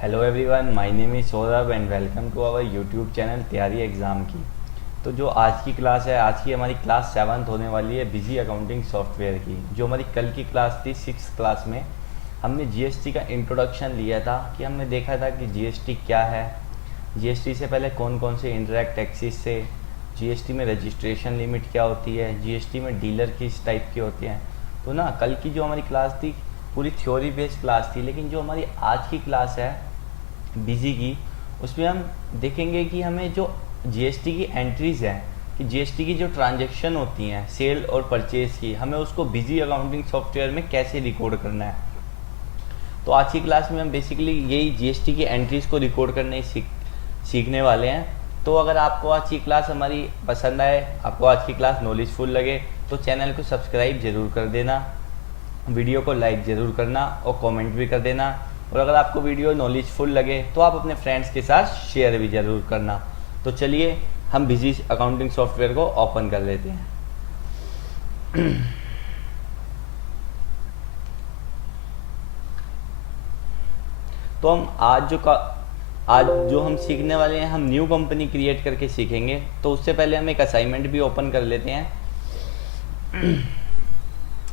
Hello everyone, my name is Saurabh and welcome to our YouTube channel तैयारी exam की। तो जो आज की क्लास है, आज की हमारी क्लास 7th होने वाली है बिजी अकाउंटिंग सॉफ्टवेयर की। जो हमारी कल की क्लास थी 6th क्लास में हमने जीएसटी का इंट्रोडक्शन लिया था कि हमने देखा था कि जीएसटी क्या है, जीएसटी से पहले कौन कौन से इंडायरेक्ट टैक्सेस से, जीएसटी में रजिस्ट्रेशन लिमिट क्या होती है, जीएसटी में डीलर किस टाइप के होते हैं। तो ना कल की जो हमारी क्लास थी पूरी थ्योरी बेस्ड क्लास थी, लेकिन जो हमारी आज की क्लास है बिजी की, उसमें हम देखेंगे कि हमें जो जीएसटी की एंट्रीज हैं, कि जीएसटी की जो ट्रांजैक्शन होती हैं सेल और परचेज की, हमें उसको बिजी अकाउंटिंग सॉफ्टवेयर में कैसे रिकॉर्ड करना है। तो आज की क्लास में हम बेसिकली यही जीएसटी की एंट्रीज को रिकॉर्ड करने सीखने वाले हैं। तो अगर आपको आज की क्लास हमारी पसंद आए, आपको आज की क्लास नॉलेजफुल लगे, तो चैनल को सब्सक्राइब ज़रूर कर देना, वीडियो को लाइक ज़रूर करना और कमेंट भी कर देना। और अगर आपको वीडियो नॉलेजफुल लगे तो आप अपने फ्रेंड्स के साथ शेयर भी ज़रूर करना। तो चलिए हम बिजी अकाउंटिंग सॉफ्टवेयर को ओपन कर लेते हैं। तो हम आज जो हम सीखने वाले हैं, हम न्यू कंपनी क्रिएट करके सीखेंगे। तो उससे पहले हम एक असाइनमेंट भी ओपन कर लेते हैं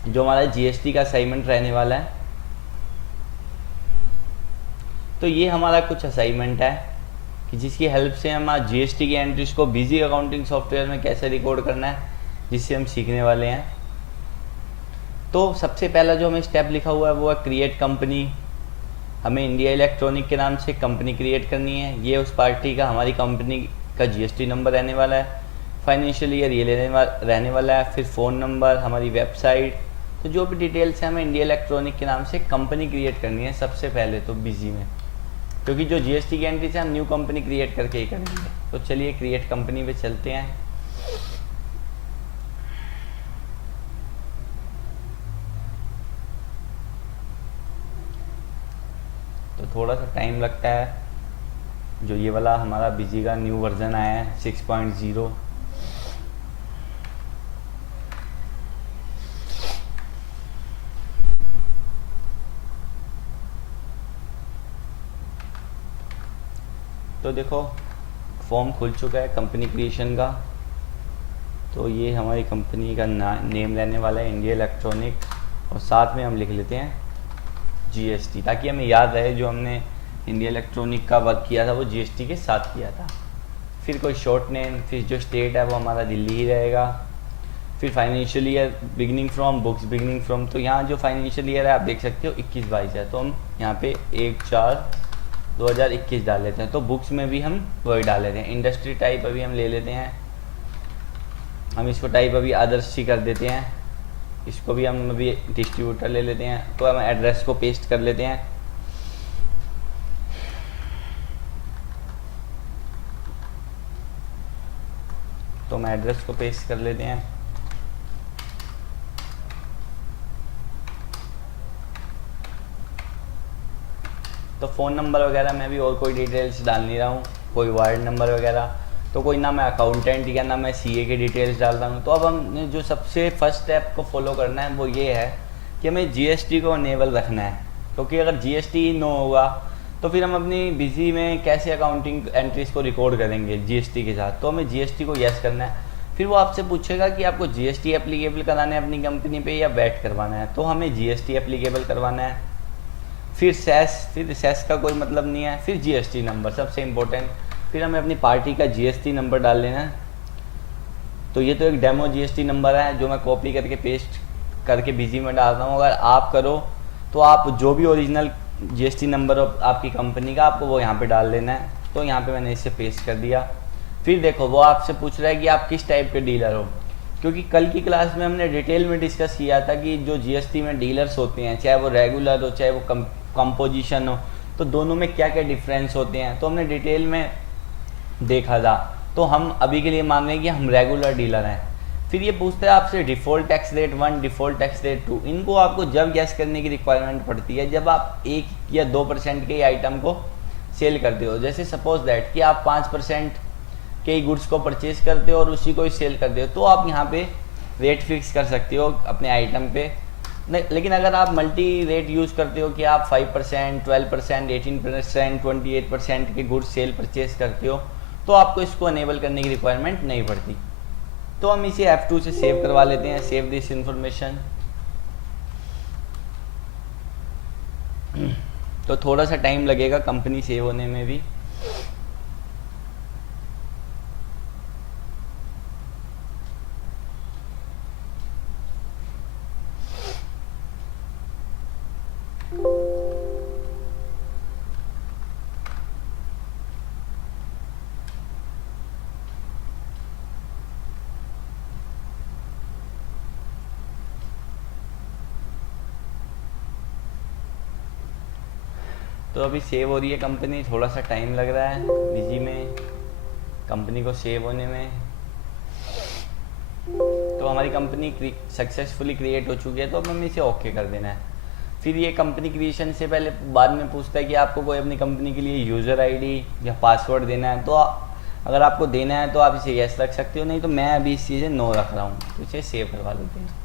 जो हमारा जीएसटी का असाइनमेंट रहने वाला है। तो ये हमारा कुछ असाइनमेंट है कि जिसकी हेल्प से हम आज जीएसटी की एंट्रीज को बिजी अकाउंटिंग सॉफ्टवेयर में कैसे रिकॉर्ड करना है, जिससे हम सीखने वाले हैं। तो सबसे पहला जो हमें स्टेप लिखा हुआ है वो है क्रिएट कंपनी। हमें इंडिया इलेक्ट्रॉनिक के नाम से कंपनी क्रिएट करनी है। ये उस पार्टी का, हमारी कंपनी का जीएसटी नंबर रहने वाला है, फाइनेंशियल ईयर ये रहने वाला है, फिर फ़ोन नंबर, हमारी वेबसाइट। तो जो भी डिटेल्स है हमें इंडिया इलेक्ट्रॉनिक के नाम से कंपनी क्रिएट करनी है सबसे पहले तो बिजी में, क्योंकि जो जीएसटी की एंट्री से हम न्यू कंपनी क्रिएट करके ही करेंगे। तो चलिए क्रिएट कंपनी पे चलते हैं। तो थोड़ा सा टाइम लगता है। जो ये वाला हमारा बिजी का न्यू वर्जन आया है 6.0। तो देखो फॉर्म खुल चुका है कंपनी क्रिएशन का। तो ये हमारी कंपनी का नेम रहने वाला है इंडिया इलेक्ट्रॉनिक, और साथ में हम लिख लेते हैं जीएसटी, ताकि हमें याद रहे जो हमने इंडिया इलेक्ट्रॉनिक का वर्क किया था वो जीएसटी के साथ किया था। फिर कोई शॉर्ट नेम, फिर जो स्टेट है वो हमारा दिल्ली ही रहेगा। फिर financial year beginning from, books beginning from. तो यहाँ जो फाइनेंशियल ईयर है आप देख सकते हो 21-22 है, तो हम यहाँ पे 1/4/2021 डाल लेते हैं। तो बुक्स में भी हम वही डाल लेते हैं। इंडस्ट्री टाइप अभी हम ले लेते हैं, हम इसको टाइप अभी अदर्स ही कर देते हैं। इसको भी हम अभी डिस्ट्रीब्यूटर ले लेते हैं। तो हम एड्रेस को पेस्ट कर लेते हैं। तो हम एड्रेस को पेस्ट कर लेते हैं। तो फ़ोन नंबर वगैरह में भी और कोई डिटेल्स डाल नहीं रहा हूँ, कोई वार्ड नंबर वगैरह। तो कोई ना मैं अकाउंटेंट या ना मैं सीए के डिटेल्स डाल रहा हूँ। तो अब हमने जो सबसे फर्स्ट स्टेप को फॉलो करना है वो ये है कि हमें जीएसटी को इनेबल रखना है, क्योंकि अगर जीएसटी ही नो होगा तो फिर हम अपनी बिजी में कैसे अकाउंटिंग एंट्रीज को रिकॉर्ड करेंगे जीएसटी के साथ। तो हमें जीएसटी को यस करना है। फिर वो आपसे पूछेगा कि आपको जीएसटी एप्लीकेबल कराना है अपनी कंपनी पे या वैट करवाना है। तो हमें जीएसटी एप्लीकेबल करवाना है। फिर सेस का कोई मतलब नहीं है। फिर जीएसटी नंबर सबसे इम्पोर्टेंट। फिर हमें अपनी पार्टी का जीएसटी नंबर डाल लेना है। तो ये तो एक डेमो जीएसटी नंबर है जो मैं कॉपी करके पेस्ट करके बिजी में डाल रहा हूँ। अगर आप करो तो आप जो भी ओरिजिनल जीएसटी नंबर हो आपकी कंपनी का, आपको वो यहाँ पे डाल लेना है। तो यहाँ पे मैंने इसे पेस्ट कर दिया। फिर देखो वो आपसे पूछ रहा है कि आप किस टाइप के डीलर हो, क्योंकि कल की क्लास में हमने डिटेल में डिस्कस किया था कि जो जीएसटी में डीलर्स होते हैं, चाहे वो रेगुलर हो चाहे वो कंपोजिशन हो, तो दोनों में क्या क्या डिफरेंस होते हैं, तो हमने डिटेल में देखा था। तो हम अभी के लिए मान रहे हैं कि हम रेगुलर डीलर हैं। फिर ये पूछता है आपसे default tax rate 1, default tax rate 2। इनको आपको जब गैस करने की रिक्वायरमेंट पड़ती है जब आप 1 या 2% के आइटम को सेल करते हो। जैसे सपोज दैट कि आप 5% के गुड्स को परचेज करते हो और उसी को ही सेल करते हो, तो आप यहाँ पे रेट फिक्स कर सकते हो अपने आइटम पे नहीं, लेकिन अगर आप मल्टी रेट यूज़ करते हो कि आप 5%, 12%, 18%, 28% के गुड्स सेल परचेज करते हो, तो आपको इसको अनेबल करने की रिक्वायरमेंट नहीं पड़ती। तो हम इसे F2 से सेव करवा लेते हैं, सेव दिस इंफॉर्मेशन। तो थोड़ा सा टाइम लगेगा कंपनी सेव होने में भी। तो अभी सेव हो रही है कंपनी, थोड़ा सा टाइम लग रहा है बिजी में कंपनी को सेव होने में। तो हमारी कंपनी सक्सेसफुली क्रिएट हो चुकी है, तो अब हमें इसे ओके कर देना है। फिर ये कंपनी क्रिएशन से पहले बाद में पूछता है कि आपको कोई अपनी कंपनी के लिए यूज़र आईडी या पासवर्ड देना है। तो अगर आपको देना है तो आप इसे यस रख सकते हो, नहीं तो मैं अभी इस चीज़ें नो रख रहा हूँ, तो इसे सेव करवा लेते हैं।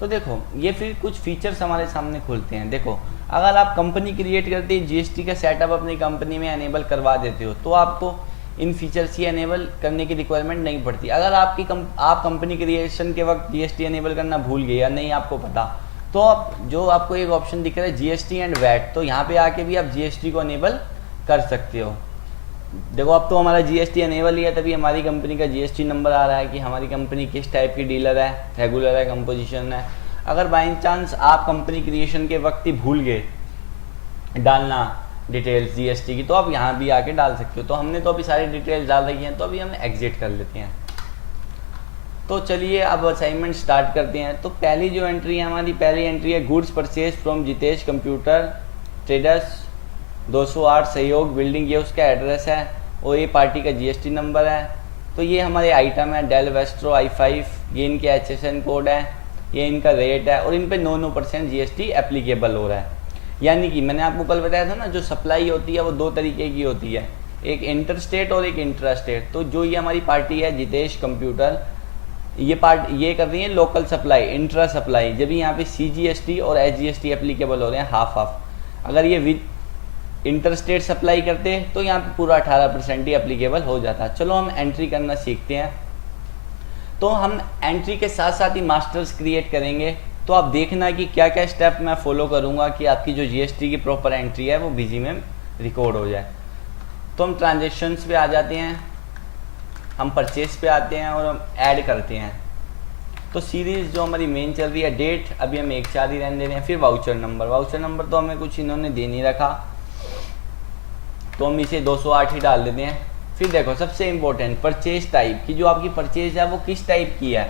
तो देखो ये फिर कुछ फीचर्स हमारे सामने खुलते हैं। देखो अगर आप कंपनी क्रिएट करते ही जीएसटी का सेटअप अपनी कंपनी में अनेबल करवा देते हो, तो आपको इन फीचर्स की अनेबल करने की रिक्वायरमेंट नहीं पड़ती। अगर आप कंपनी क्रिएशन के वक्त जीएसटी अनेबल करना भूल गए या नहीं आपको पता, तो आप जो आपको एक ऑप्शन दिख रहा है जीएसटी एंड वैट, तो यहाँ पे आके भी आप जीएसटी को अनेबल कर सकते हो। देखो अब तो हमारा जीएसटी अनेबल ही है, तभी हमारी कंपनी का जीएसटी नंबर आ रहा है कि हमारी कंपनी किस टाइप की डीलर है, रेगुलर है, कंपोजिशन है। अगर बाई चांस आप कंपनी क्रिएशन के वक्त ही भूल गए डालना डिटेल्स जीएसटी की, तो आप यहाँ भी आके डाल सकते हो। तो हमने तो अभी सारी डिटेल्स डाल रही हैं, तो अभी हम एग्जिट कर लेते हैं। तो चलिए अब असाइनमेंट स्टार्ट करते हैं। तो पहली जो एंट्री है हमारी, पहली एंट्री है goods purchase from Jitesh computer traders 208 सहयोग बिल्डिंग, ये उसका एड्रेस है और ये पार्टी का जीएसटी नंबर है। तो ये हमारे आइटम है डेल वेस्ट्रो i5, ये इनके HSN कोड है, ये इनका रेट है और इन पे 9% जीएसटी एप्लीकेबल हो रहा है। यानी कि मैंने आपको कल बताया था ना, जो सप्लाई होती है वो दो तरीके की होती है, एक इंटर स्टेट और एक इंट्रा स्टेट। तो जो ये हमारी पार्टी है जितेश कंप्यूटर, ये कर रही है लोकल सप्लाई, इंट्रा सप्लाई, जब यहाँ पे CGST और SGST एप्लीकेबल हो रहे हैं हाफ हाफ। अगर ये विद इंटर स्टेट सप्लाई करते हैं तो यहाँ पे पूरा 18% ही एप्लीकेबल हो जाता है। चलो हम एंट्री करना सीखते हैं। तो हम एंट्री के साथ साथ ही मास्टर्स क्रिएट करेंगे। तो आप देखना कि क्या क्या स्टेप मैं फॉलो करूँगा कि आपकी जो जीएसटी की प्रॉपर एंट्री है वो बीजी में रिकॉर्ड हो जाए। तो हम ट्रांजेक्शन्स पे आ जाते हैं, हम परचेज पे आते हैं और हम ऐड करते हैं। तो सीरीज़ जो हमारी मेन चल रही है, डेट अभी हम 1/4 ही रहने दे रहे हैं। फिर वाउचर नंबर तो हमें कुछ इन्होंने दे नहीं रखा, तो हम इसे 208 ही डाल देते हैं। फिर देखो सबसे इम्पोर्टेंट परचेज टाइप की, जो आपकी परचेज है वो किस टाइप की है।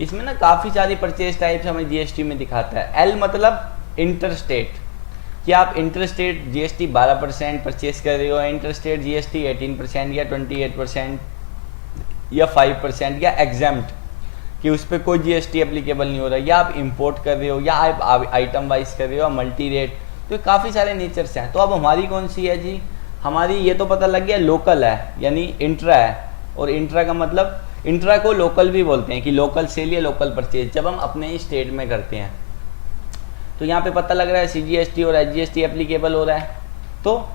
इसमें ना काफ़ी सारी परचेज टाइप्स हमें जीएसटी में दिखाता है। एल मतलब इंटर स्टेट, कि आप इंटर स्टेट जीएसटी 12% परचेज कर रहे हो, इंटर स्टेट जीएसटी 18% या 28% या 5% या एग्जाम्प्ट, कि उस पर कोई जीएसटी एप्लीकेबल नहीं हो रहा, या आप इंपोर्ट कर रहे हो या आप आइटम वाइज कर रहे हो, मल्टी रेट। तो काफ़ी सारे नेचर्स हैं। तो अब हमारी कौन सी है जी, हमारी ये तो पता लग गया लोकल है यानी इंट्रा है, और इंट्रा का मतलब इंट्रा को लोकल भी बोलते हैं कि लोकल सेल या लोकल परचेज, जब हम अपने ही स्टेट में करते हैं। तो यहाँ पे पता लग रहा है CGST और SGST एप्लीकेबल हो रहा है, तो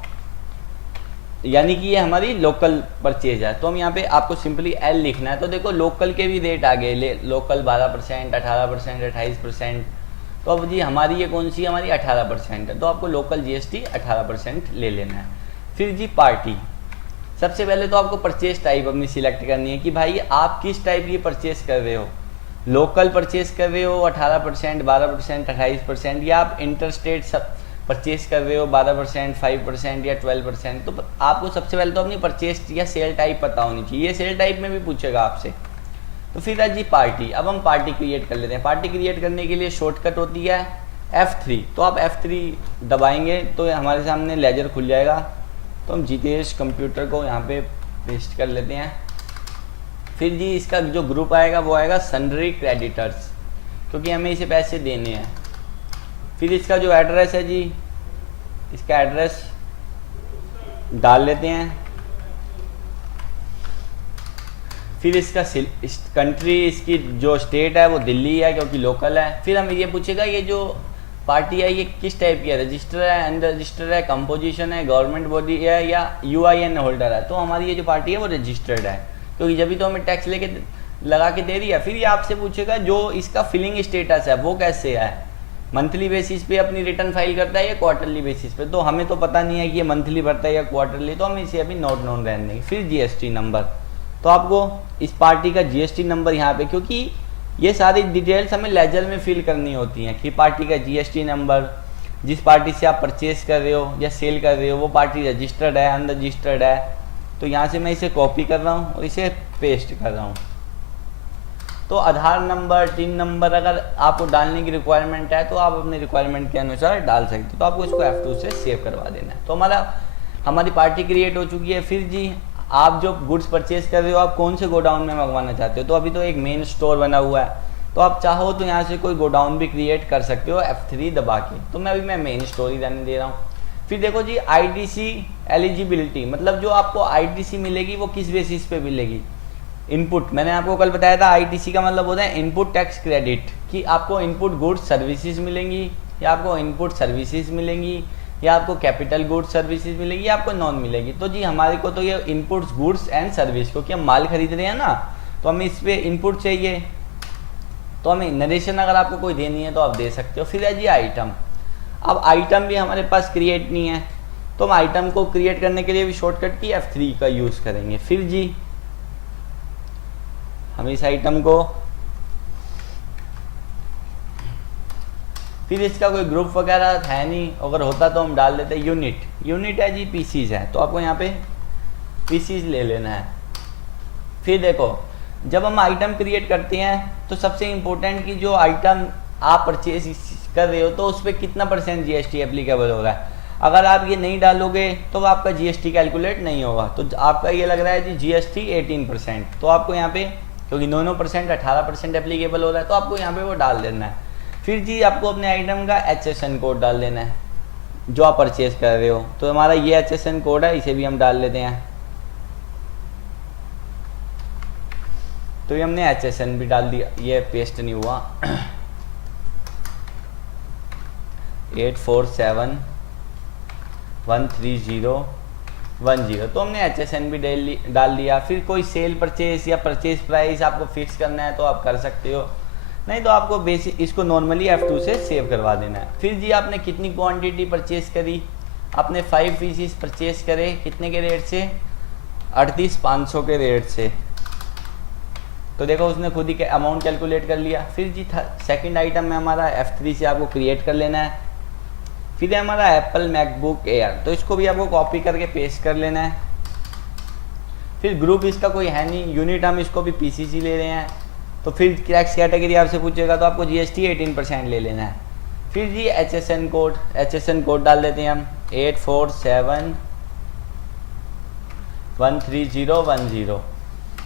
यानी कि ये हमारी लोकल परचेज है। तो हम यहाँ पे आपको सिंपली L लिखना है। तो देखो लोकल के भी रेट आ गए, लोकल 12%, 18%, 28%। तो अब जी हमारी ये कौन सी, हमारी 18% है, तो आपको लोकल GST 18% ले लेना है। फिर जी पार्टी, सबसे पहले तो आपको परचेज टाइप अपनी सिलेक्ट करनी है कि भाई आप किस टाइप की परचेज कर रहे हो। लोकल परचेज कर रहे हो 18%, 12%, 28%, या आप इंटर स्टेट परचेज कर रहे हो 12%, 5% या 12%। तो आपको सबसे पहले तो अपनी परचेज या सेल टाइप पता होनी चाहिए। ये सेल टाइप में भी पूछेगा आपसे। तो फिर है जी पार्टी, अब हम पार्टी क्रिएट कर लेते हैं। पार्टी क्रिएट करने के लिए शॉर्टकट होती है F3। तो आप F3 दबाएंगे तो हमारे सामने लेजर खुल जाएगा। तो हम जितेश कंप्यूटर को यहाँ पे पेस्ट कर लेते हैं। फिर जी इसका जो ग्रुप आएगा वो आएगा सन्ड्री क्रेडिटर्स, क्योंकि हमें इसे पैसे देने हैं। फिर इसका जो एड्रेस है जी, इसका एड्रेस डाल लेते हैं। फिर इसका कंट्री, इसकी जो स्टेट है वो दिल्ली है क्योंकि लोकल है। फिर हमें ये पूछेगा ये जो पार्टी है ये किस टाइप की है, रजिस्टर है, अनरजिस्टर्ड है, कंपोजिशन है, गवर्नमेंट बॉडी है या यूआईएन होल्डर है। तो हमारी ये जो पार्टी है वो रजिस्टर्ड है क्योंकि जब भी तो हमें टैक्स लेके लगा के दे रही है। फिर ये आपसे पूछेगा जो इसका फिलिंग स्टेटस है वो कैसे है, मंथली बेसिस पे अपनी रिटर्न फाइल करता है या क्वार्टरली बेसिस पे। तो हमें तो पता नहीं है कि ये मंथली भरता है या क्वार्टरली, तो हम इसे अभी नोट नोन रहने देंगे। फिर जीएसटी नंबर, तो आपको इस पार्टी का जीएसटी नंबर यहाँ पे, क्योंकि ये सारी डिटेल्स हमें लेजर में फिल करनी होती हैं कि पार्टी का जीएसटी नंबर, जिस पार्टी से आप परचेज कर रहे हो या सेल कर रहे हो वो पार्टी रजिस्टर्ड है, अनरजिस्टर्ड है। तो यहाँ से मैं इसे कॉपी कर रहा हूँ और इसे पेस्ट कर रहा हूँ। तो आधार नंबर, टिन नंबर अगर आपको डालने की रिक्वायरमेंट है तो आप अपने रिक्वायरमेंट के अनुसार डाल सकते हो। तो आपको इसको F2 से सेव करवा देना है। तो हमारी पार्टी क्रिएट हो चुकी है। फिर जी आप जो गुड्स परचेज कर रहे हो आप कौन से गोडाउन में मंगवाना चाहते हो, तो अभी तो एक मेन स्टोर बना हुआ है, तो आप चाहो तो यहाँ से कोई गोडाउन भी क्रिएट कर सकते हो F3 दबा के। तो मैं मेन स्टोर ही रहने दे रहा हूँ। फिर देखो जी आईटीसी एलिजिबिलिटी, मतलब जो आपको आईटीसी मिलेगी वो किस बेसिस पे मिलेगी, इनपुट। मैंने आपको कल बताया था आईटीसी का मतलब होता है इनपुट टैक्स क्रेडिट, कि आपको इनपुट गुड्स सर्विसेज मिलेंगी या आपको इनपुट सर्विसेज मिलेंगी या आपको कैपिटल गुड्स सर्विसेज मिलेगी या आपको नॉन मिलेगी। तो जी हमारे को तो ये इनपुट्स गुड्स एंड सर्विस, क्योंकि हम माल खरीद रहे हैं ना, तो हमें इस पे इनपुट चाहिए। तो हमें नरेशन अगर आपको कोई देनी है तो आप दे सकते हो। फिर है जी आइटम। अब आइटम भी हमारे पास क्रिएट नहीं है, तो हम आइटम को क्रिएट करने के लिए भी शॉर्टकट की F3 का यूज़ करेंगे। फिर जी हम इस आइटम को, फिर इसका कोई ग्रुप वगैरह है नहीं, अगर होता तो हम डाल देते यूनिट है जी पीसीज है, तो आपको यहाँ पे पीसीज ले लेना है। फिर देखो जब हम आइटम क्रिएट करते हैं तो सबसे इम्पोर्टेंट कि जो आइटम आप परचेज कर रहे हो तो उस पर कितना % जीएसटी एप्लीकेबल हो रहा है। अगर आप ये नहीं डालोगे तो आपका जीएसटी कैलकुलेट नहीं होगा। तो आपका ये लग रहा है जी जीएसटी 18%, तो आपको यहाँ पे क्योंकि 9% 18% एप्लीकेबल हो रहा है तो आपको यहाँ पे वो डाल देना है। फिर जी आपको अपने आइटम का HSN कोड डाल देना है जो आप परचेज कर रहे हो। तो हमारा ये HSN कोड है, इसे भी हम डाल लेते हैं। तो ये हमने HSN भी डाल दिया, ये पेस्ट नहीं हुआ। 847130110, तो हमने HSN भी डाल दिया। फिर कोई सेल परचेज या परचेज प्राइस आपको फिक्स करना है तो आप कर सकते हो, नहीं तो आपको बेसिक इसको नॉर्मली F2 से सेव करवा देना है। फिर जी आपने कितनी क्वांटिटी परचेज करी, आपने 5 पीसीस परचेज करे, कितने के रेट से, 38,500 के रेट से। तो देखो उसने खुद ही अमाउंट कैलकुलेट कर लिया। फिर जी सेकंड आइटम में हमारा F3 से आपको क्रिएट कर लेना है। फिर है हमारा एप्पल मैकबुक एयर, तो इसको भी आपको कॉपी करके पेस्ट कर लेना है। फिर ग्रुप इसका कोई है नहीं, यूनिट हम इसको भी पीसीसी ले रहे हैं। तो फिर टैक्स कैटेगरी आपसे पूछेगा तो आपको जीएसटी 18% ले लेना है। फिर जी HSN कोड डाल देते हैं हम 847130110।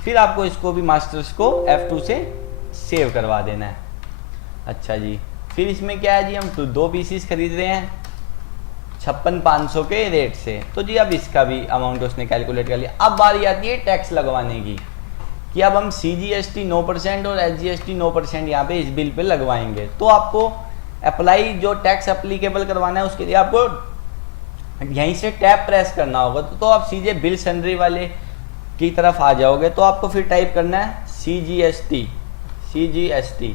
फिर आपको इसको भी मास्टर्स को F2 से सेव करवा देना है। अच्छा जी, फिर इसमें क्या है जी, हम 2 पीसीस खरीद रहे हैं 56,500 के रेट से, तो जी अब इसका भी अमाउंट उसने कैलकुलेट कर लिया। अब बारी आती है टैक्स लगवाने की, कि अब हम CGST 9% और SGST 9% यहाँ पे इस बिल पे लगवाएंगे। तो आपको अप्लाई जो टैक्स अप्लीकेबल करवाना है उसके लिए आपको यहीं से टैब प्रेस करना होगा। तो आप सीधे बिल सन्ड्री वाले की तरफ आ जाओगे। तो आपको फिर टाइप करना है CGST।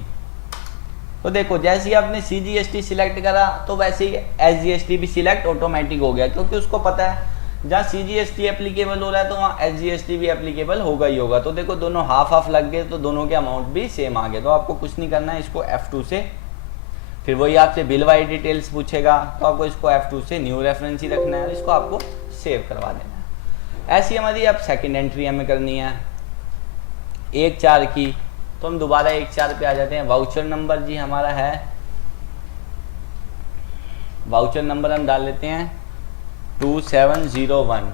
तो देखो जैसे ही आपने CGST सिलेक्ट करा तो वैसे ही SGST भी सिलेक्ट ऑटोमेटिक हो गया, क्योंकि उसको पता है जहाँ CGST एप्लीकेबल हो रहा है तो वहाँ SGST भी एप्लीकेबल होगा ही होगा। तो देखो दोनों हाफ लग गए, तो दोनों के अमाउंट भी सेम आ गए। तो आपको कुछ नहीं करना है, इसको F2 से, फिर वही आपसे बिल वाइड डिटेल्स पूछेगा तो आपको इसको F2 से न्यू रेफरेंस ही रखना है, इसको आपको सेव करवा देना है। ऐसी हमारी अब सेकेंड एंट्री हमें करनी है 1/4 की। तो हम दोबारा 1/4 पे आ जाते हैं। वाउचर नंबर जी हमारा है, वाउचर नंबर हम डाल लेते हैं 2701।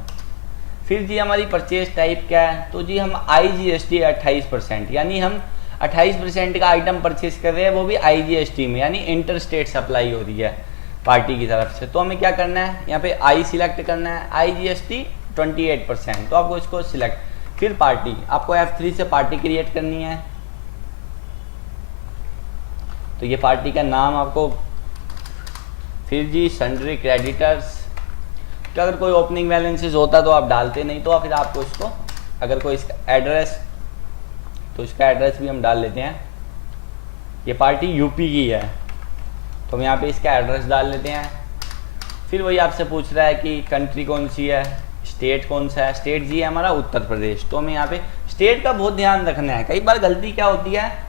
फिर जी हमारी परचेज टाइप क्या है, तो जी हम IGST 28%, यानी हम 28% का आइटम परचेज कर रहे हैं, वो भी IGST में, यानी इंटर स्टेट सप्लाई हो रही है पार्टी की तरफ से। तो हमें क्या करना है, यहाँ पे I सिलेक्ट करना है, IGST 28%, तो आपको इसको सिलेक्ट। फिर पार्टी, आपको F3 से पार्टी क्रिएट करनी है। तो ये पार्टी का नाम आपको, फिर जी सन्ड्री क्रेडिटर्स, कि अगर कोई ओपनिंग बैलेंसेस होता तो आप डालते, नहीं तो फिर आपको इसको, अगर कोई इसका एड्रेस, तो इसका एड्रेस भी हम डाल लेते हैं। ये पार्टी यूपी की है तो हम यहाँ पे इसका एड्रेस डाल लेते हैं। फिर वही आपसे पूछ रहा है कि कंट्री कौन सी है, स्टेट कौन सा है। स्टेट जी है हमारा उत्तर प्रदेश, तो हमें यहाँ पे स्टेट का बहुत ध्यान रखना है। कई बार गलती क्या होती है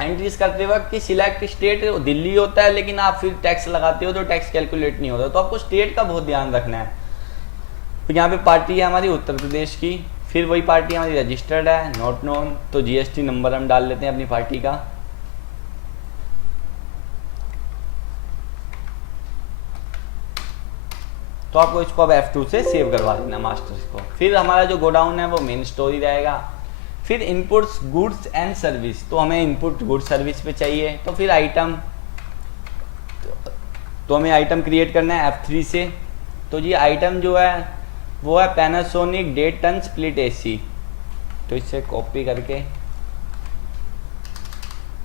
एंट्रीज करते वक्त कि सिलेक्ट स्टेट दिल्ली होता है, लेकिन आप फिर टैक्स लगाते हो तो टैक्स कैलकुलेट नहीं होता, तो आपको स्टेट का बहुत ध्यान रखना है। तो यहाँ पे पार्टी है हमारी उत्तर प्रदेश की, फिर वही पार्टी हमारी रजिस्टर्ड है, नॉट नोन, तो जीएसटी नंबर हम डाल लेते हैं अपनी पार्टी का। तो आपको इसको अब F2 से सेव करवा देना मास्टर्स को। फिर हमारा जो गोडाउन है वो मेन स्टोरी रहेगा। फिर इनपुट्स गुड्स एंड सर्विस, तो हमें इनपुट गुड्स सर्विस पे चाहिए, तो फिर आइटम, तो हमें आइटम क्रिएट करना है F3 से। तो जी आइटम जो है वो है पैनासोनिक 1.5 टन स्प्लिट AC, तो इससे कॉपी करके,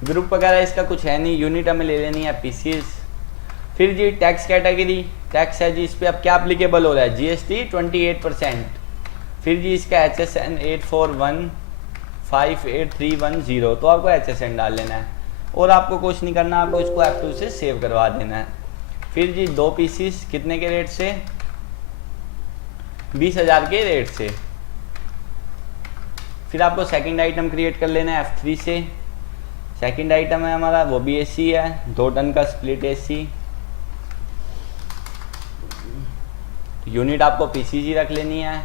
ग्रुप वगैरह इसका कुछ है नहीं, यूनिट हमें ले लेनी है पीसीज। फिर जी टैक्स कैटेगरी, टैक्स है जी इस पर अब क्या एप्लीकेबल हो रहा है, GST 28%। फिर जी इसका HSN 841583110, तो आपको HSN डाल लेना है और आपको कुछ नहीं करना, आपको इसको F2 से सेव करवा देना है। फिर जी 2 पीसीस कितने के रेट से, 20,000 के रेट से। फिर आपको सेकंड आइटम क्रिएट कर लेना है F3 से। सेकंड आइटम है हमारा वो भी AC है, 2 टन का स्प्लिट AC। यूनिट आपको PCG रख लेनी है।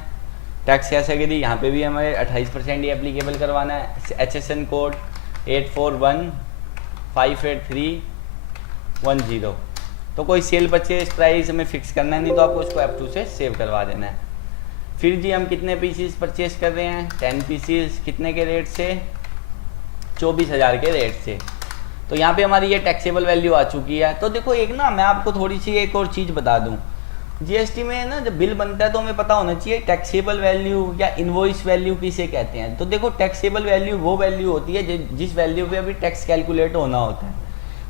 टैक्स कैटेगरी यहाँ पे भी हमें 28% ही एप्लीकेबल करवाना है। HSN कोड 841583110, तो कोई सेल परचेज प्राइस हमें फिक्स करना है नहीं, तो आपको इसको F2 से सेव करवा देना है। फिर जी हम कितने पीसीस परचेज कर रहे हैं, 10 पीसीस, कितने के रेट से, 24,000 के रेट से। तो यहाँ पे हमारी ये टैक्सेबल वैल्यू आ चुकी है। तो देखो एक ना मैं आपको थोड़ी सी एक और चीज़ बता दूँ, जीएसटी में ना जब बिल बनता है तो हमें पता होना चाहिए टैक्सेबल वैल्यू या इनवॉइस वैल्यू किसे कहते हैं। तो देखो टैक्सेबल वैल्यू वो वैल्यू होती है जिस वैल्यू पे अभी टैक्स कैलकुलेट होना होता है,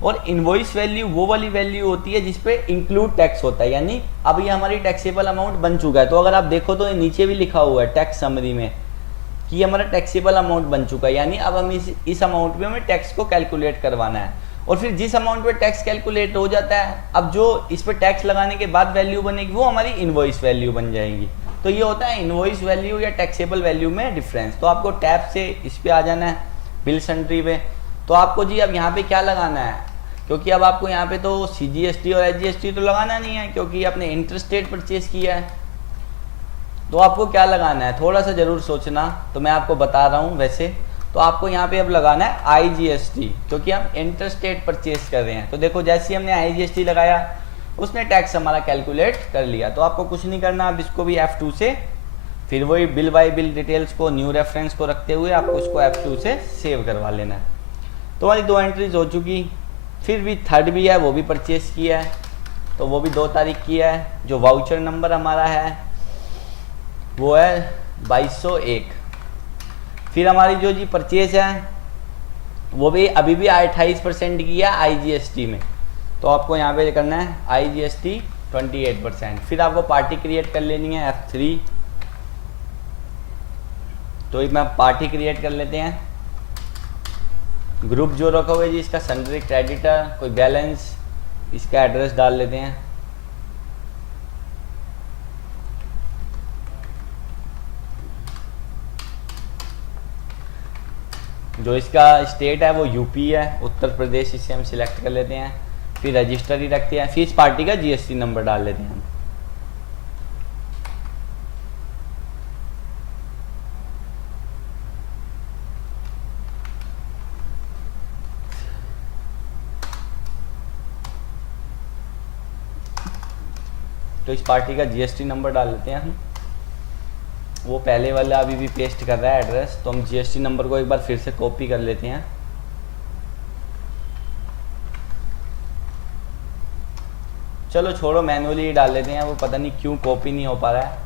और इनवॉइस वैल्यू वो वाली वैल्यू होती है जिसपे इंक्लूड टैक्स होता है। यानी अब ये हमारी टैक्सेबल अमाउंट बन चुका है, तो अगर आप देखो तो नीचे भी लिखा हुआ है टैक्स समरी में कि हमारा टैक्सेबल अमाउंट बन चुका है, यानी अब हम इस अमाउंट पे हमें टैक्स को कैलकुलेट करवाना है। और फिर जिस अमाउंट पे टैक्स कैलकुलेट हो जाता है, अब जो इस पे टैक्स लगाने के बाद वैल्यू बनेगी वो हमारी इनवॉइस वैल्यू बन जाएगी। तो ये होता है इनवॉइस वैल्यू या टैक्सेबल वैल्यू में डिफरेंस। तो आपको टैब से इस पे आ जाना है बिल सन्ड्री पे। तो आपको जी अब यहाँ पे क्या लगाना है, क्योंकि अब आपको यहाँ पे तो CGST और SGST तो लगाना नहीं है क्योंकि आपने इंटरस्टेट परचेज किया है। तो आपको क्या लगाना है, थोड़ा सा जरूर सोचना, तो मैं आपको बता रहा हूँ। वैसे तो आपको यहाँ पे अब लगाना है IGST, क्योंकि हम इंटरस्टेट परचेज कर रहे हैं। तो देखो जैसे ही हमने IGST लगाया उसने टैक्स हमारा कैलकुलेट कर लिया। तो आपको कुछ नहीं करना, अब इसको भी F2 से, फिर वही बिल बाय बिल डिटेल्स को न्यू रेफरेंस को रखते हुए आपको इसको F2 से सेव करवा लेना है। तो हमारी 2 एंट्रीज हो चुकी। फिर भी थर्ड भी है, वो भी परचेज किया है, तो वो भी 2 तारीख किया है। जो वाउचर नंबर हमारा है वो है 2201। फिर हमारी जो जी परचेज है वो भी अभी भी 28% की है IGST में, तो आपको यहाँ पे करना है IGST 28%। फिर आपको पार्टी क्रिएट कर लेनी है F3, तो मैं पार्टी क्रिएट कर लेते हैं। ग्रुप जो रखोगे जी इसका सन्ड्री क्रेडिटर, कोई बैलेंस, इसका एड्रेस डाल लेते हैं। जो इसका स्टेट है वो यूपी है, उत्तर प्रदेश, इसे हम सिलेक्ट कर लेते हैं। फिर रजिस्टर ही रखते हैं। फिर इस पार्टी का GST नंबर डाल लेते हैं हम। तो इस पार्टी का GST नंबर डाल लेते हैं हम। वो पहले वाला अभी भी पेस्ट कर रहा है एड्रेस, तो हम GST नंबर को एक बार फिर से कॉपी कर लेते हैं। चलो छोड़ो, मैनुअली डाल लेते हैं, वो पता नहीं क्यों कॉपी नहीं हो पा रहा है।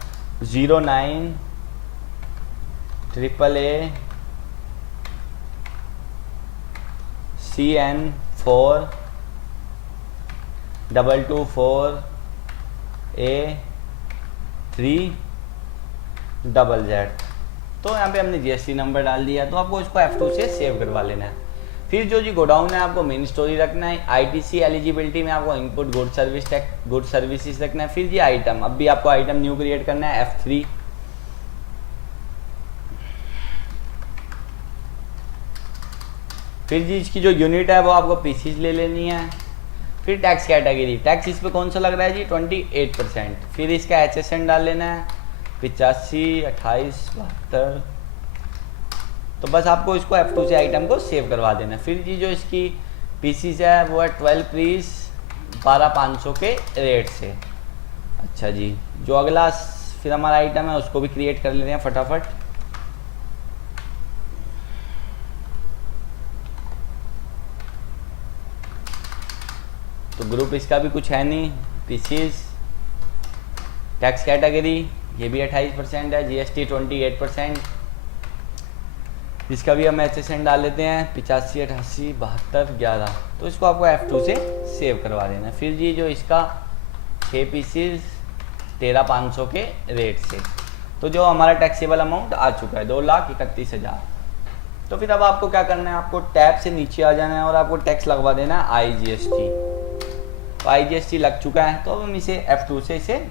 CN4 224A3ZZ। तो यहाँ पे हमने जीएसटी नंबर डाल दिया, तो आपको इसको F2 से सेव करवा लेना है। फिर जो जी गोडाउन है आपको मेन स्टोरी रखना है। आईटीसी एलिजिबिलिटी में आपको इनपुट गुड सर्विसेज रखना है। फिर जी आइटम, अब भी आपको आइटम न्यू क्रिएट करना है F3। फिर जी इसकी जो यूनिट है वो आपको पीसीज ले लेनी है। फिर टैक्स कैटेगरी, टैक्स इस पे कौन सा लग रहा है जी 28%। फिर इसका HSN डाल लेना है 85, 28, 72। तो बस आपको इसको F2 से आइटम को सेव करवा देना है। फिर जी जो इसकी पीसीज है वो है 12 पीस 12,500 के रेट से। अच्छा जी, जो अगला फिर हमारा आइटम है उसको भी क्रिएट कर लेते हैं फटाफट। तो ग्रुप इसका भी कुछ है नहीं, पीसीज, टैक्स कैटेगरी ये भी 28% है, जीएसटी 28%। इसका भी हम HSN डाल लेते हैं 85, 88, 72, 11। तो इसको आपको F2 से सेव करवा देना है। फिर जी जो इसका 6 पीसीज 13,500 के रेट से। तो जो हमारा टैक्सेबल अमाउंट आ चुका है 2,31,000। तो फिर अब आपको क्या करना है, आपको टैब से नीचे आ जाना है और आपको टैक्स लगवा देना है IGST। तो IGST लग चुका है, तो हम इसे F2 से इसे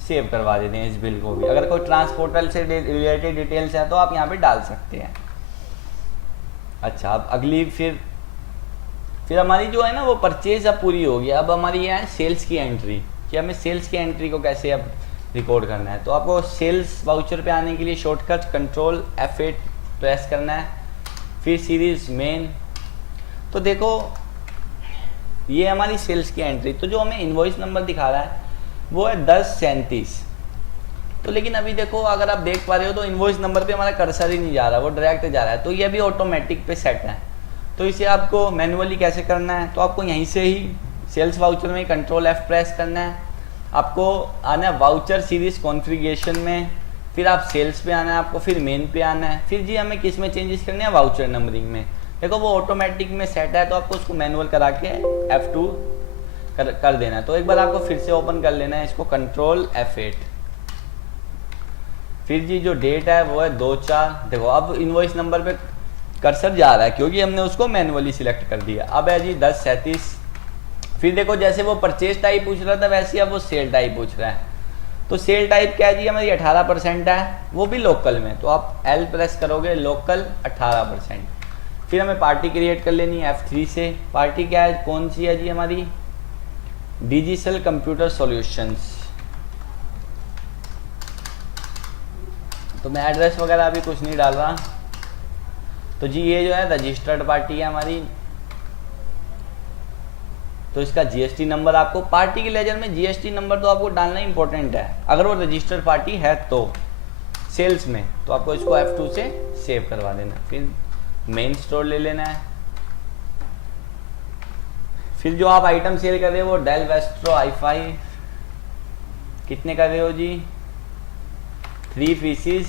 सेव करवा देते हैं इस बिल को भी। अगर कोई ट्रांसपोर्टल से रिलेटेड डिटेल्स है तो आप यहाँ पे डाल सकते हैं। अच्छा, अब अगली फिर हमारी जो है ना वो परचेज अब पूरी हो गई। अब हमारी है सेल्स की एंट्री, कि हमें सेल्स की एंट्री को कैसे अब रिकॉर्ड करना है। तो आपको सेल्स वाउचर पे आने के लिए शॉर्टकट कंट्रोल F8 प्रेस करना है। फिर सीरीज मेन, तो देखो ये हमारी सेल्स की एंट्री। तो जो हमें इनवॉइस नंबर दिखा रहा है वो है 1037। तो लेकिन अभी देखो अगर आप देख पा रहे हो तो इनवॉइस नंबर पे हमारा कर्सर ही नहीं जा रहा, वो डायरेक्ट जा रहा है। तो ये भी ऑटोमेटिक पे सेट है। तो इसे आपको मैनुअली कैसे करना है, तो आपको यहीं से ही सेल्स वाउचर में कंट्रोल F प्रेस करना है। आपको आना है वाउचर सीरीज कॉन्फ़िगरेशन में, फिर आप सेल्स पे आना है आपको, फिर मेन पे आना है। फिर जी हमें किस में चेंजेस करने हैं, वाउचर नंबरिंग में। देखो वो ऑटोमेटिक में सेट है, तो आपको उसको मैनुअल करा के F2 कर देना है। तो एक बार आपको फिर से ओपन कर लेना है इसको कंट्रोल F8। फिर जी जो डेट है वो है 2/4। देखो अब इनवॉइस नंबर पे कर्सर जा रहा है क्योंकि हमने उसको मैनुअली सिलेक्ट कर दिया। अब है जी 1037। फिर देखो जैसे वो परचेज टाइप पूछ रहा था वैसे अब वो सेल टाइप पूछ रहा है। तो सेल टाइप क्या है जी, हमारी 18% है, वो भी लोकल में। तो आप L प्रेस करोगे, लोकल 18%। फिर हमें पार्टी क्रिएट कर लेनी है F3 से। पार्टी क्या है, कौन सी है जी हमारी, डिजिटल कंप्यूटर सॉल्यूशंस। तो मैं एड्रेस वगैरह अभी कुछ नहीं डाल रहा। तो जी ये जो है रजिस्टर्ड पार्टी है हमारी। तो इसका जीएसटी नंबर आपको पार्टी के लेजर में जीएसटी नंबर तो आपको डालना इंपॉर्टेंट है, अगर वो रजिस्टर्ड पार्टी है तो सेल्स में। तो आपको इसको F2 से सेव करवा देना। फिर मेन स्टोर ले लेना है। फिर जो आप आइटम सेल कर रहे हो वो डेल वेस्ट्रो i5 कितने कर रहे हो जी, 3 पीसीज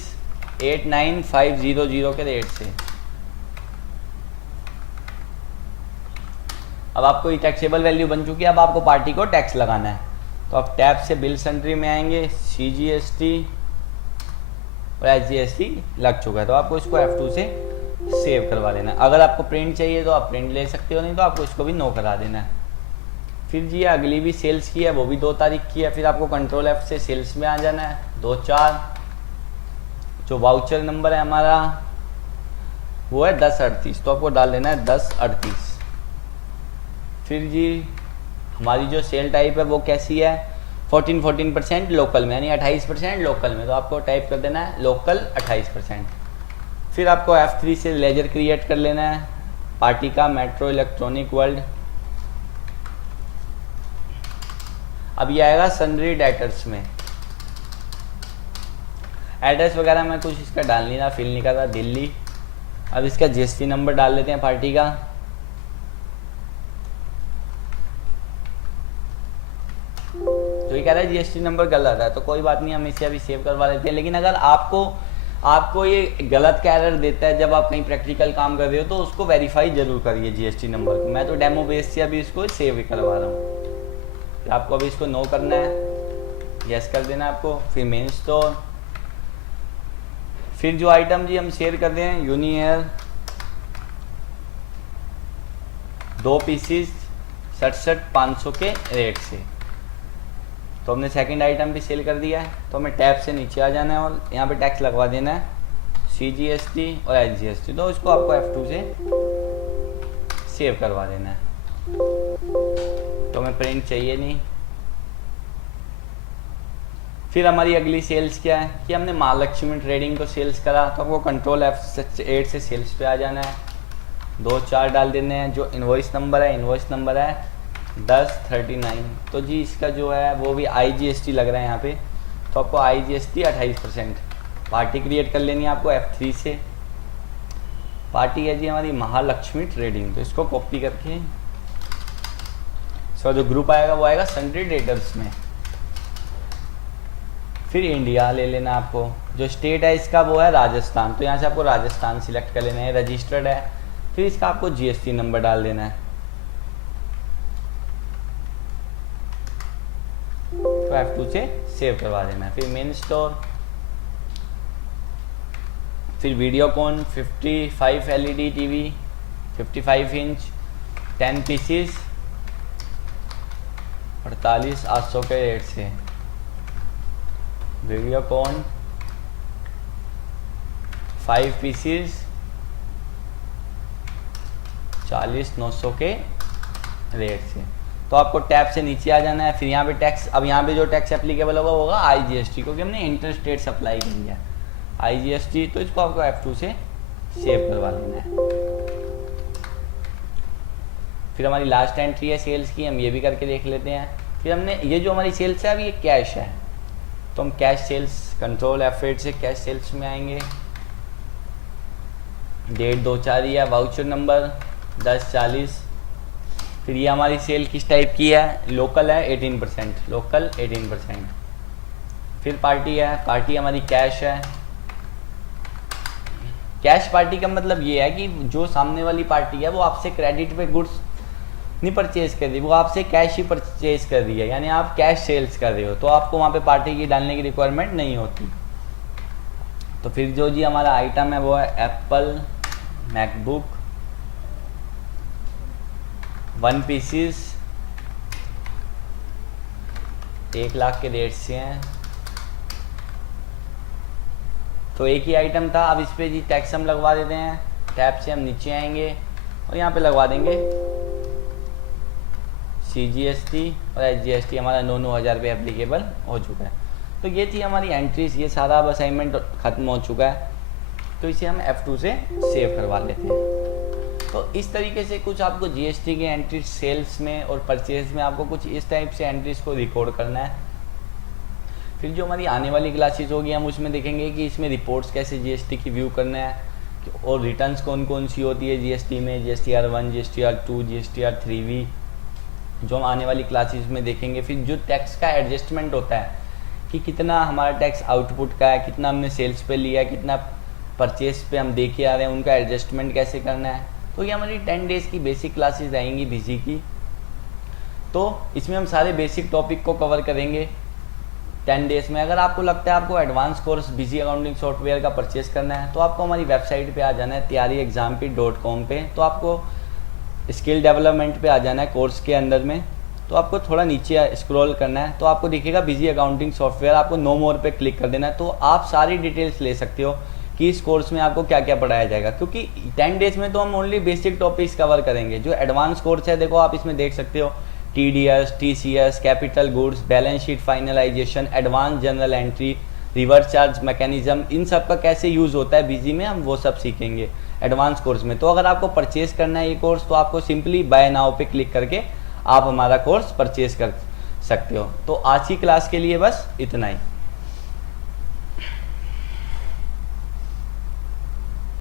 89500 के रेट से। अब आपको ये टैक्सेबल वैल्यू बन चुकी है। अब आपको पार्टी को टैक्स लगाना है। तो आप टैब से बिल सेंट्री में आएंगे, CGST और SGST लग चुका है। तो आपको इसको F2 से सेव करवा लेना है। अगर आपको प्रिंट चाहिए तो आप प्रिंट ले सकते हो, नहीं तो आपको इसको भी नो करा देना है। फिर जी अगली भी सेल्स की है, वो भी 2 तारीख की है। फिर आपको कंट्रोल F से सेल्स में आ जाना है 2/4। जो वाउचर नंबर है हमारा वो है 1038, तो आपको डाल देना है 1038। फिर जी हमारी जो सेल टाइप है वो कैसी है, 14% लोकल में, यानी 28% लोकल में। तो आपको टाइप कर देना है लोकल 28%। फिर आपको F3 से लेजर क्रिएट कर लेना है पार्टी का, मेट्रो इलेक्ट्रॉनिक वर्ल्ड। अब ये आएगा सन्ड्री डेटर्स में। एड्रेस वगैरह मैं कुछ इसका डाल नहीं रहा, फिल नहीं कर रहा, दिल्ली। अब इसका GST नंबर डाल लेते हैं पार्टी का। तो ये कह रहा है GST नंबर गलत है, तो कोई बात नहीं, हम इसे अभी सेव करवा लेते हैं। लेकिन अगर आपको आपको ये गलत का एरर देता है जब आप कहीं प्रैक्टिकल काम कर रहे हो, तो उसको वेरीफाई जरूर करिए जीएसटी नंबर को। मैं तो डेमो बेस से अभी इसको सेव करवा रहा हूँ। आपको अभी इसको नो करना है, यस कर देना आपको, फिर मेन स्टोर, फिर जो आइटम जी हम शेयर कर रहे हैं यूनी हेयर 2 पीसीस 67,500 के रेट से, तो हमने सेकंड आइटम भी सेल कर दिया है। तो हमें टैब से नीचे आ जाना है और यहाँ पे टैक्स लगवा देना है CGST और SGST। तो इसको आपको F2 से सेव करवा देना है। तो हमें प्रिंट चाहिए नहीं। फिर हमारी अगली सेल्स क्या है कि हमने महालक्ष्मी ट्रेडिंग को सेल्स करा, तो आपको कंट्रोल F8 से सेल्स पे आ जाना है, 2-4 डाल देने हैं। जो इनवॉइस नंबर है 1039। तो जी इसका जो है वो भी IGST लग रहा है यहाँ पे, तो आपको IGST 28%। पार्टी क्रिएट कर लेनी है आपको F3 से। पार्टी है जी हमारी महालक्ष्मी ट्रेडिंग, तो इसको कॉपी करके इसका जो ग्रुप आएगा वो आएगा सन्ड्री ट्रेडर्स में। फिर इंडिया ले लेना आपको, जो स्टेट है इसका वो है राजस्थान, तो यहाँ से आपको राजस्थान सिलेक्ट कर लेना है, रजिस्टर्ड है। फिर इसका आपको GST नंबर डाल देना है, तो F2 से सेव करवा देना है। फिर मेन स्टोर, फिर Videocon 55 LED TV 55 inch 10 pieces 48,800 के रेट से। वीडियोकॉन 5 पीसीस 40,900 के रेट से। तो आपको टैब से नीचे आ जाना है। फिर यहाँ पे टैक्स, अब यहाँ पे जो टैक्स एप्लीकेबल होगा वो होगा IGST, क्योंकि हमने इंटर स्टेट सप्लाई की है IGST, तो इसको आपको F2 से सेव करवा लेना है। फिर हमारी लास्ट एंट्री है सेल्स की, हम ये भी करके देख लेते हैं। फिर हमने ये जो हमारी सेल्स है अभी ये कैश है, तो हम कैश सेल्स कंट्रोल F8 से कैश सेल्स में आएंगे। डेट 2/4 है, वाउचर नंबर 1040। फिर ये हमारी सेल किस टाइप की है, लोकल है 18%, लोकल 18%। फिर पार्टी है, पार्टी हमारी कैश है। कैश पार्टी का मतलब ये है कि जो सामने वाली पार्टी है वो आपसे क्रेडिट पे गुड्स नहीं परचेज कर रही, वो आपसे कैश ही परचेज कर रही है, यानी आप कैश सेल्स कर रहे हो, तो आपको वहाँ पे पार्टी की डालने की रिक्वायरमेंट नहीं होती। तो फिर जो जी हमारा आइटम है वो है एप्पल मैकबुक 1 पीसीस 1 लाख के रेट से हैं। तो एक ही आइटम था। अब इस पे जी टैक्स हम लगवा देते हैं, टैब से हम नीचे आएंगे और यहाँ पे लगवा देंगे CGST और SGST। हमारा 9,000 रुपये एप्लीकेबल हो चुका है। तो ये थी हमारी एंट्रीज, ये सारा अब असाइनमेंट खत्म हो चुका है, तो इसे हम F2 से सेव करवा लेते हैं। तो इस तरीके से कुछ आपको GST के एंट्रीज सेल्स में और परचेज में आपको कुछ इस टाइप से एंट्रीज को रिकॉर्ड करना है। फिर जो हमारी आने वाली क्लासेस होगी हम उसमें देखेंगे कि इसमें रिपोर्ट्स कैसे GST की व्यू करना है, और रिटर्न्स कौन कौन सी होती है GST में, GSTR1, GSTR2, GSTR3V, जो हम आने वाली क्लासेस में देखेंगे। फिर जो टैक्स का एडजस्टमेंट होता है कि कितना हमारा टैक्स आउटपुट का है, कितना हमने सेल्स पे लिया है, कितना परचेज पे हम दे के आ रहे हैं, उनका एडजस्टमेंट कैसे करना है। तो ये हमारी 10 डेज़ की बेसिक क्लासेस रहेंगी बिजी की। तो इसमें हम सारे बेसिक टॉपिक को कवर करेंगे 10 डेज़ में। अगर आपको लगता है आपको advance course busy accounting software का परचेस करना है, तो आपको हमारी वेबसाइट पे आ जाना है tyareexampit.com पे। तो आपको स्किल डेवलपमेंट पे आ जाना है कोर्स के अंदर में, तो आपको थोड़ा नीचे स्क्रॉल करना है, तो आपको दिखेगा बिजी अकाउंटिंग सॉफ्टवेयर, आपको नो मोर पे क्लिक कर देना है। तो आप सारी डिटेल्स ले सकते हो कि इस कोर्स में आपको क्या क्या पढ़ाया जाएगा, क्योंकि 10 डेज़ में तो हम ओनली बेसिक टॉपिक्स कवर करेंगे। जो एडवांस कोर्स है देखो आप इसमें देख सकते हो TDS, TCS, capital goods, balance sheet finalisation, advance general entry, reverse charge mechanism, इन सब का कैसे यूज़ होता है बिजी में, हम वो सब सीखेंगे एडवांस कोर्स में। तो अगर आपको परचेज करना है ये कोर्स, तो आपको सिंपली बाय नाउ पे क्लिक करके आप हमारा कोर्स परचेज कर सकते हो। तो आज की क्लास के लिए बस इतना ही।